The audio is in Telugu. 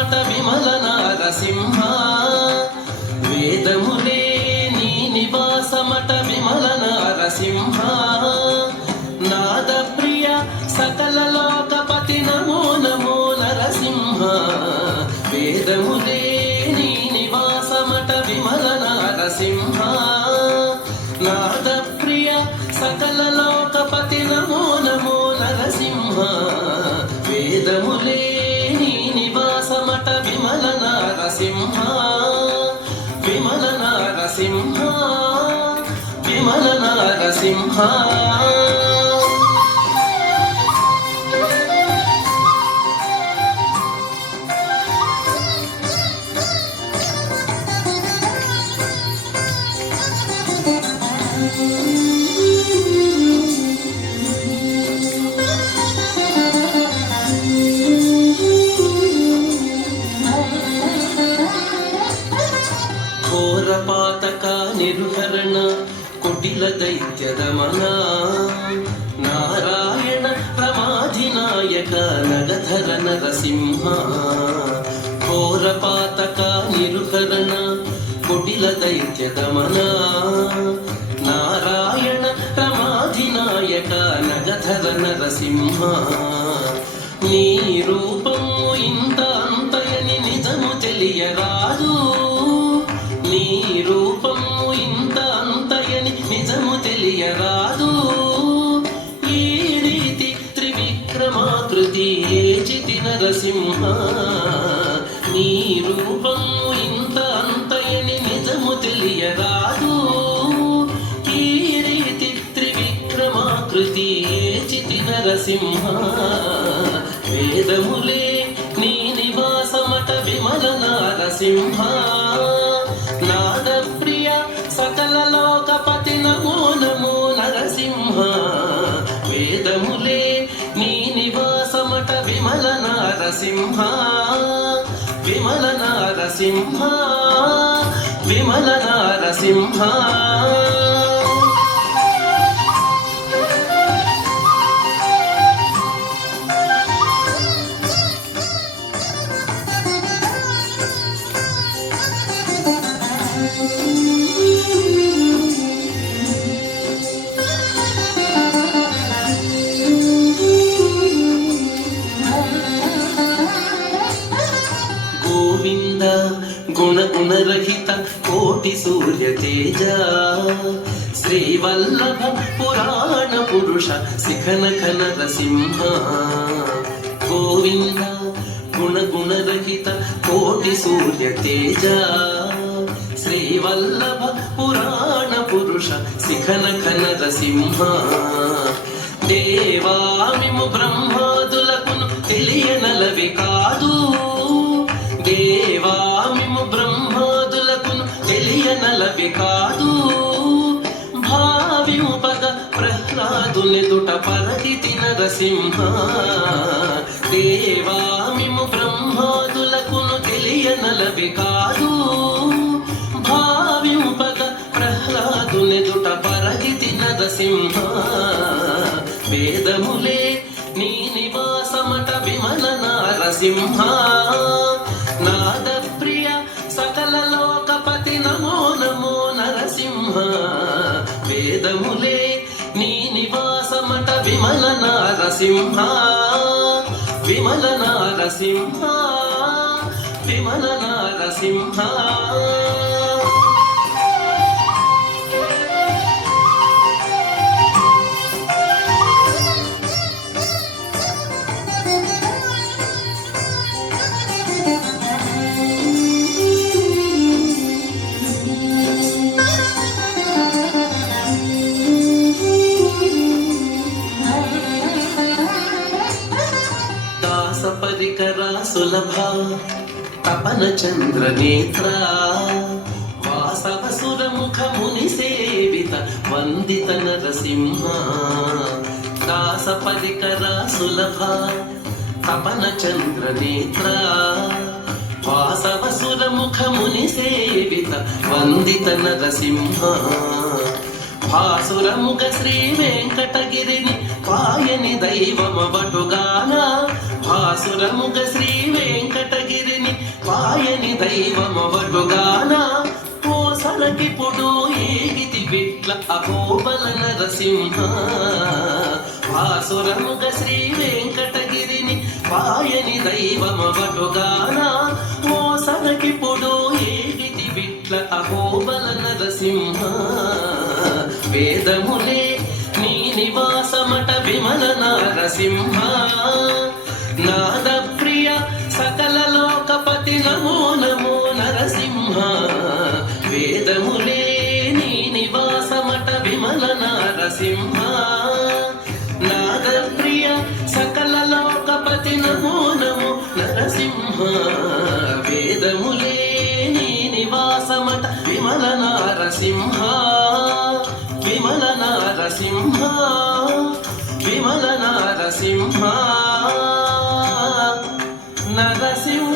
నివాసమట విమల నారసింహ వేదములే నీ నివాసమట విమల నారసింహ నాద ప్రియ సకల లోకపతి నమో నమో నరసింహ వేదములే నీ నివాసమట విమల నారసింహ నాద ప్రియ సకల లోకపతి నమో నమో నరసింహ వేదములే నీ నివాసమట విమల నారసింహ విమల నారసింహ విమల నారసింహ ఘోరపాతక నిరుహరణ కుటిల దైత్య దమన నారాయణ ప్రమాధినాయక నగధర నరసింహ ఘోరపాతక నిరుహరణ కుటిల దైత్య దమన నారాయణ ప్రమాధినాయక నగధర నరసింహ నీ రూపము ఇంత అంతయని నిజము తెలియరాదు నీ రూపము ఇంత అంతయని నిజము తెలియరాదు ఈ రీతి త్రివిక్రమాకృతి ఏచితి నరసింహ నీ రూపము ఇంత అంతయని నిజము తెలియరాదు ఈ రీతి త్రివిక్రమాకృతి ఏచితి నరసింహ వేదములే నీ నివాసమట విమల నారసింహ నాద ప్రియ సకల లోకపతి నమో నమో నరసింహ వేదములే నీ నివాసమట విమల నారసింహ విమల నారసింహ విమల నారసింహ గోవింద గుణగుణరహిత కోటి సూర్య తేజ శ్రీవల్లభ పురాణ పురుష శిఖనఖ నరసింహ గోవింద గుణగుణరహిత కోటి సూర్య తేజ శ్రీవల్లభ పురాణ పురుష శిఖనఖ నరసింహ దేవామిము బ్రహ్మాదులకును తెలియనలవి కాదు దేవామిము బ్రహ్మాదులకును తెలియనలవి కాదు భావింపగ ప్రహ్లాదులెదుట పరగితి నరసింహ దేవామిము బ్రహ్మాదులకును తెలియనలవి కాదు భావింపగ ప్రహ్లాదులెదుట పరగితి నరసింహ వేదములే నీ నివాసమట విమల నారసింహ నాద ప్రియ సకల లోకపతి నమో నమో నరసింహ వేదములే నీ నివాసమట విమల నారసింహ విమల నారసింహ విమల నారసింహ పరికర సులభ తపన చంద్ర నేత్ర వాసవ సురముఖ ముని సేవిత వందిత నరసింహ దాస పరికర సులభ తపన చంద్ర నేత్ర వాసవ సురముఖ ముని సేవిత వందిత నరసింహ భాసురముగ శ్రీ వెంకటగిరిని పాయని దైవమవటుగాన భాసురముగ శ్రీ వెంకటగిరిని దైవమవటుగాన కోసలకిప్పుడు ఏగితి బిట్ల అహోబల నరసింహ భాసురముగ శ్రీ వెంకటగిరిని పాయని దైవమవటుగాన కోసలకిప్పుడు ఏగితి బిట్ల అహోబల నరసింహ వేదములే నీ నివాసమట విమల నరసింహ నాద ప్రియ సకల లోకపతి నమో నమో నరసింహ వేదములే నీ నివాసమట విమల నరసింహ నాద ప్రియ సకల లోకపతి నమో నమో నరసింహ వేదములే నీ నివాసమట విమల నరసింహ విమల నరసింహ విమల నరసింహ నరసింహ